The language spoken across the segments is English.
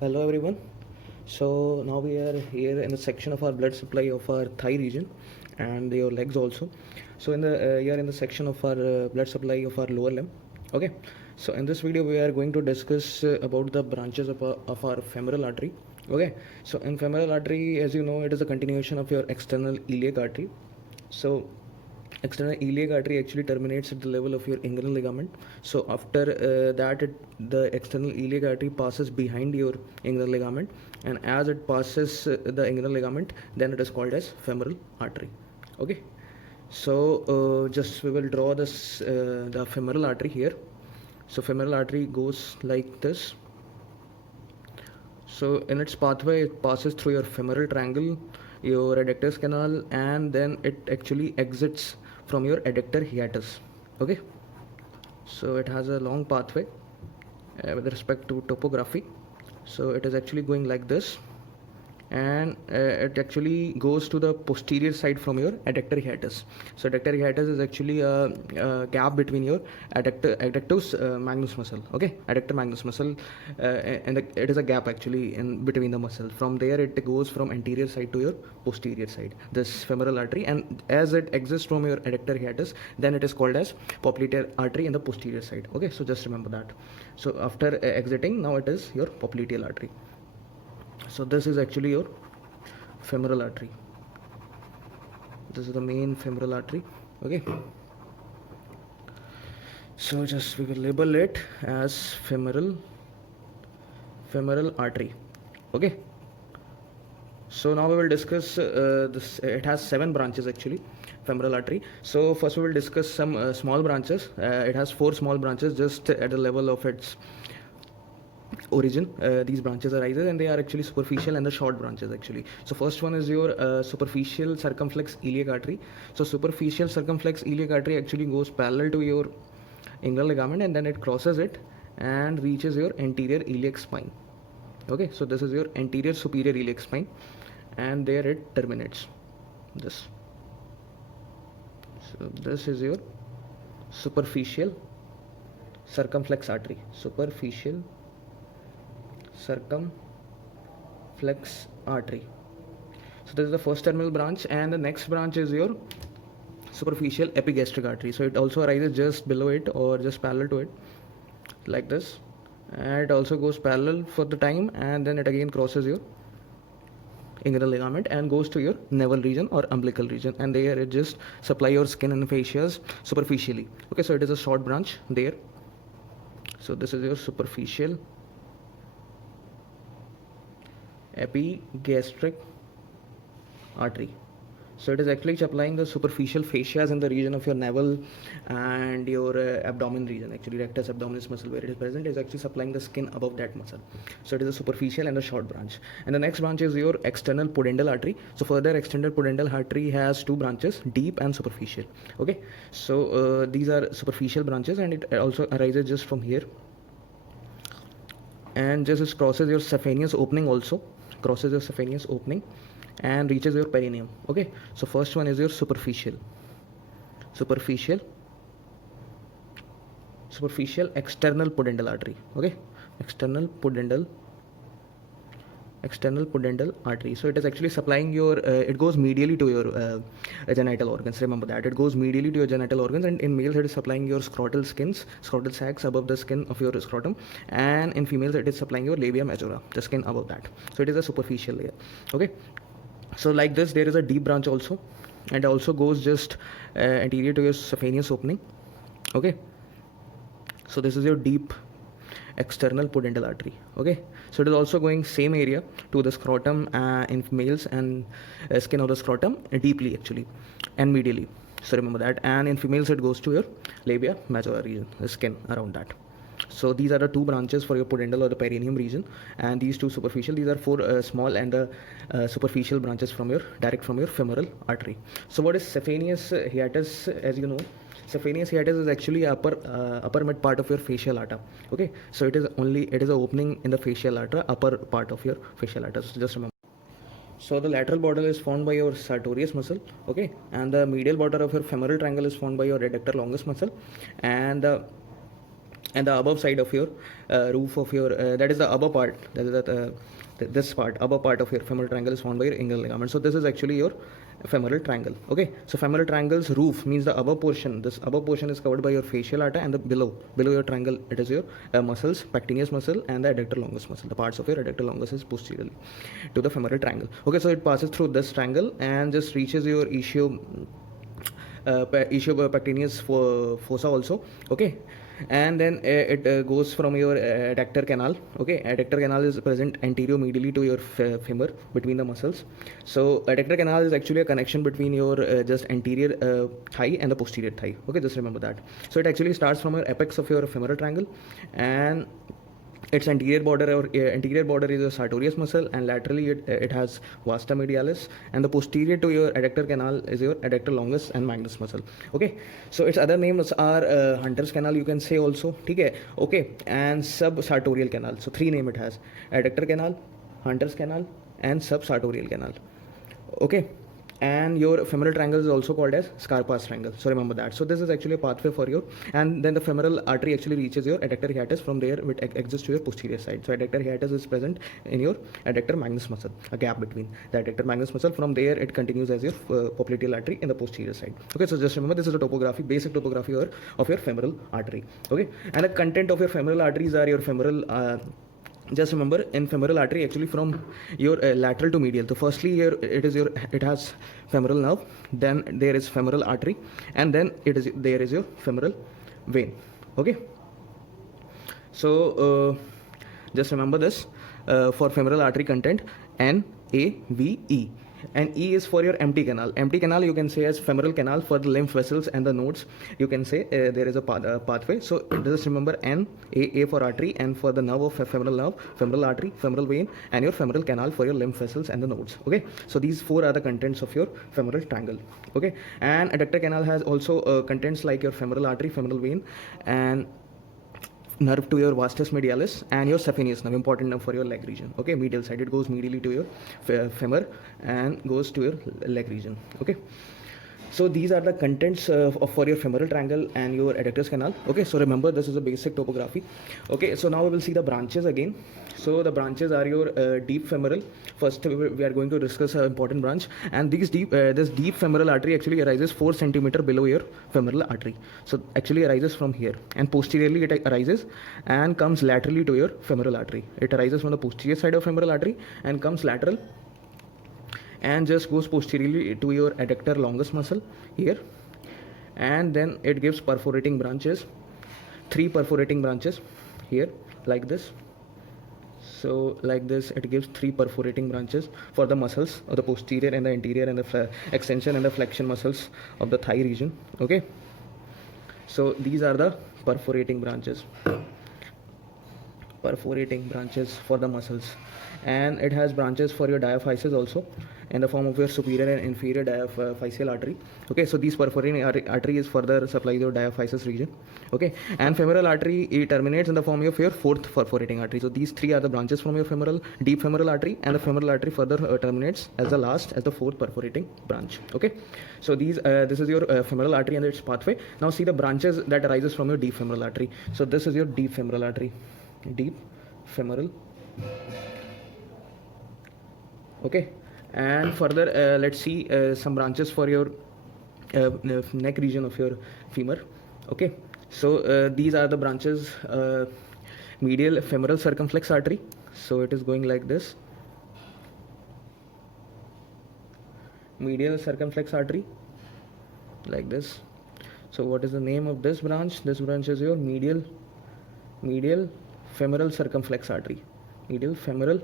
Hello everyone. So now we are here in the section of our blood supply of our thigh region and your legs also. So in the here in the section of our blood supply of our lower limb. Okay. So in this video we are going to discuss about the branches of our femoral artery. Okay. So in femoral artery, as you know, it is a continuation of your external iliac artery. So external iliac artery actually terminates at the level of your inguinal ligament. So after the external iliac artery passes behind your inguinal ligament, and as it passes the inguinal ligament, then it is called as femoral artery. Okay. So just we will draw this the femoral artery here. So femoral artery goes like this. So in its pathway, it passes through your femoral triangle, your adductors canal, and then it actually exits from your adductor hiatus. Okay. So it has a long pathway with respect to topography. So it is actually going like this, and it actually goes to the posterior side from your adductor hiatus. So adductor hiatus is actually a gap between your adductus magnus muscle. Okay, adductor magnus muscle, and it is a gap actually in between the muscle. From there, it goes from anterior side to your posterior side. This femoral artery, and as it exists from your adductor hiatus, then it is called as popliteal artery in the posterior side. Okay, so just remember that. So after exiting, now it is your popliteal artery. So this is actually your femoral artery. This is the main femoral artery. Okay. So just we will label it as femoral artery. Okay. So now we will discuss this. It has 7 branches actually, femoral artery. So first we will discuss some small branches. It has 4 small branches just at the level of its origin. These branches arises, and they are actually superficial and the short branches actually. So first one is your superficial circumflex iliac artery. So superficial circumflex iliac artery actually goes parallel to your inguinal ligament, and then it crosses it and reaches your anterior iliac spine. Okay, so this is your anterior superior iliac spine, and there it terminates. This. So this is your superficial circumflex artery. Superficial circumflex artery. So this is the first terminal branch, and the next branch is your superficial epigastric artery. So it also arises just below it or just parallel to it, like this, and it also goes parallel for the time, and then it again crosses your inguinal ligament and goes to your navel region or umbilical region, and there it just supply your skin and fascias superficially. Okay, so it is a short branch there. So this is your superficial epigastric artery. So it is actually supplying the superficial fascias in the region of your navel and your abdomen region. Actually, rectus abdominis muscle, where it is present, is actually supplying the skin above that muscle. So it is a superficial and a short branch. And the next branch is your external pudendal artery. So further, extended pudendal artery has 2 branches, deep and superficial. Okay, so these are superficial branches, and it also arises just from here, and just crosses your saphenous opening also, crosses your saphenous opening and reaches your perineum. Okay, so first one is your superficial external pudendal artery. Okay, external pudendal artery. So it is actually supplying your it goes medially to your genital organs. Remember that it goes medially to your genital organs, and in males it is supplying your scrotal sacs above the skin of your scrotum, and in females it is supplying your labia majora, the skin above that. So it is a superficial layer. Okay, so like this, there is a deep branch also, and also goes just anterior to your saphenous opening. Okay, so this is your deep external pudendal artery. Okay, so it is also going same area to the scrotum in males, and skin of the scrotum deeply actually and medially. So remember that. And in females it goes to your labia majora region, the skin around that. So these are the 2 branches for your pudendal or the perineum region, and these 2 superficial. These are 4 small and superficial branches from your direct from your femoral artery. So what is saphenous hiatus? As you know, saphenous hiatus is actually upper mid part of your facial artery. Okay, so it is an opening in the facial artery, upper part of your facial artery. So just remember. So the lateral border is formed by your sartorius muscle. Okay, and the medial border of your femoral triangle is formed by your adductor longus muscle, and the and the above side of your roof of your that is the upper part, that is this part, upper part of your femoral triangle is formed by your inguinal ligament. So this is actually your femoral triangle. Okay, so femoral triangle's roof means the upper portion. This upper portion is covered by your facial artery, and the below your triangle, it is your muscles, pectineus muscle and the adductor longus muscle. The parts of your adductor longus is posteriorly to the femoral triangle. Okay, so it passes through this triangle and just reaches your ischio-pectineus fossa also. Okay, and then it goes from your adductor canal. Okay, adductor canal is present anterior medially to your femur between the muscles. So adductor canal is actually a connection between your just anterior thigh and the posterior thigh. Okay, just remember that. So it actually starts from your apex of your femoral triangle, and its anterior border is a sartorius muscle, and laterally it has vasta medialis, and the posterior to your adductor canal is your adductor longus and magnus muscle. Okay, so its other names are Hunter's canal, you can say also. Okay, and subsartorial canal. So three name it has: adductor canal, Hunter's canal, and subsartorial canal. Okay, and your femoral triangle is also called as Scarpa's triangle, so remember that. So this is actually a pathway for you, and then the femoral artery actually reaches your adductor hiatus. From there it exits to your posterior side. So adductor hiatus is present in your adductor magnus muscle, a gap between the adductor magnus muscle. From there it continues as your popliteal artery in the posterior side. Okay, so just remember, this is a topography, basic topography of your femoral artery. Okay, and the content of your femoral arteries are your femoral just remember, in femoral artery, actually from your lateral to medial. So firstly here it has femoral nerve, then there is femoral artery, and then there is your femoral vein. Okay, so just remember this for femoral artery content: NAVE. And E is for your empty canal. Empty canal you can say as femoral canal for the lymph vessels and the nodes. You can say there is a pathway. So just remember N, A for artery, and for the nerve of femoral nerve, femoral artery, femoral vein, and your femoral canal for your lymph vessels and the nodes. Okay, so these four are the contents of your femoral triangle. Okay, and adductor canal has also contents like your femoral artery, femoral vein, and nerve to your vastus medialis, and your saphenous nerve, important nerve for your leg region. Okay, medial side, it goes medially to your femur and goes to your leg region. Okay, so these are the contents for your femoral triangle and your adductor's canal. Okay, so remember, this is a basic topography. Okay, so now we will see the branches again. So the branches are your deep femoral. First we are going to discuss an important branch, and this deep femoral artery actually arises 4 centimeter below your femoral artery. So actually arises from here, and posteriorly it arises and comes laterally to your femoral artery. It arises from the posterior side of femoral artery and comes lateral and just goes posteriorly to your adductor longus muscle here, and then it gives perforating branches, 3 perforating branches here, like this. So like this, it gives 3 perforating branches for the muscles of the posterior and the anterior and the extension and the flexion muscles of the thigh region. Okay, so these are the perforating branches for the muscles, and it has branches for your diaphysis also in the form of your superior and inferior diaphyseal artery. Okay, so these perforating artery is further supplies your diaphysis region. Okay, and femoral artery, it terminates in the form of your 4th perforating artery. So these 3 are the branches from your deep femoral artery, and the femoral artery further terminates as the 4th perforating branch. Okay, so this is your femoral artery and its pathway. Now see the branches that arises from your deep femoral artery. So this is your deep femoral artery, deep femoral. Okay, and further let's see some branches for your neck region of your femur. Okay, so these are the branches: medial femoral circumflex artery. So it is going like this: medial circumflex artery, like this. So what is the name of this branch? This branch is your medial femoral circumflex artery, medial femoral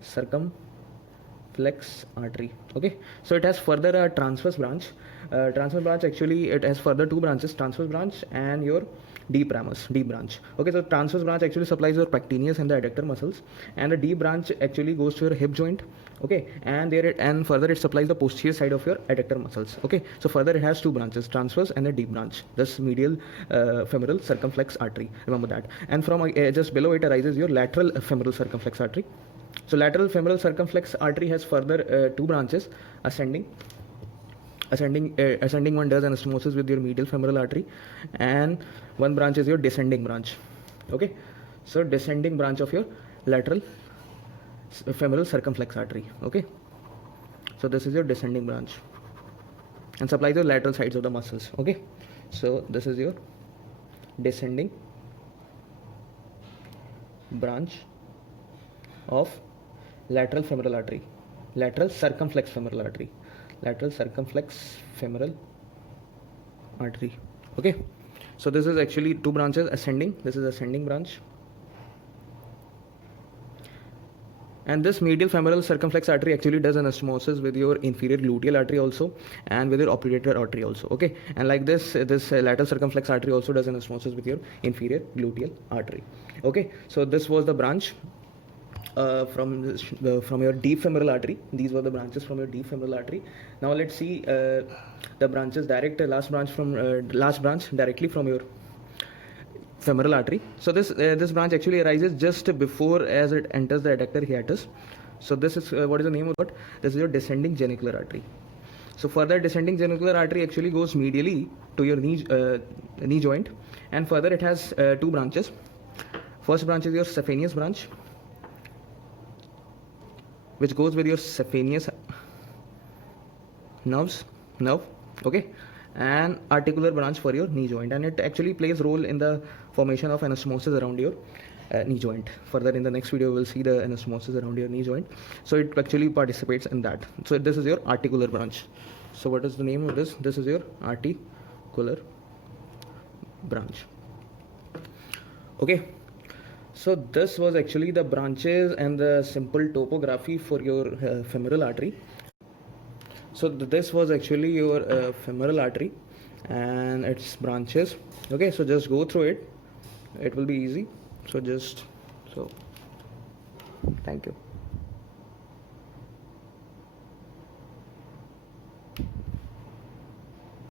circumflex artery. Okay, so it has further a transverse branch. Actually it has further 2 branches: transverse branch and your deep branch. Okay, so transverse branch actually supplies your pectineus and the adductor muscles, and the deep branch actually goes to your hip joint. Okay, and further it supplies the posterior side of your adductor muscles. Okay, so further it has 2 branches: transverse and a deep branch. This medial femoral circumflex artery, remember that. And from just below it arises your lateral femoral circumflex artery. So lateral femoral circumflex artery has further 2 branches: ascending one does anastomosis with your medial femoral artery, and one branch is your descending branch. Okay, so descending branch of your lateral femoral circumflex artery. Okay, so this is your descending branch and supplies the lateral sides of the muscles. Okay, so this is your descending branch of lateral femoral artery, lateral circumflex femoral artery, lateral circumflex femoral artery. Okay, so this is actually two branches ascending. This is ascending branch, and this medial femoral circumflex artery actually does anastomosis with your inferior gluteal artery also, and with your obturator artery also. Okay, and like this lateral circumflex artery also does anastomosis with your inferior gluteal artery. Okay, so this was the branch from your deep femoral artery. These were the branches from your deep femoral artery. Now let's see the branches last branch directly from your femoral artery. So this branch actually arises just before as it enters the adductor hiatus. So this is what is the name of it? This is your descending genicular artery. So further, descending genicular artery actually goes medially to your knee joint, and further it has two branches. First branch is your saphenous branch, which goes with your saphenous nerve. Okay, and articular branch for your knee joint, and it actually plays role in the formation of anastomosis around your knee joint. Further in the next video we will see the anastomosis around your knee joint, so it actually participates in that. So this is your articular branch. So what is the name of this? This is your articular branch. Okay, so this was actually the branches and the simple topography for your femoral artery. So this was actually your femoral artery and its branches. Okay, so just go through it, it will be easy. So thank you.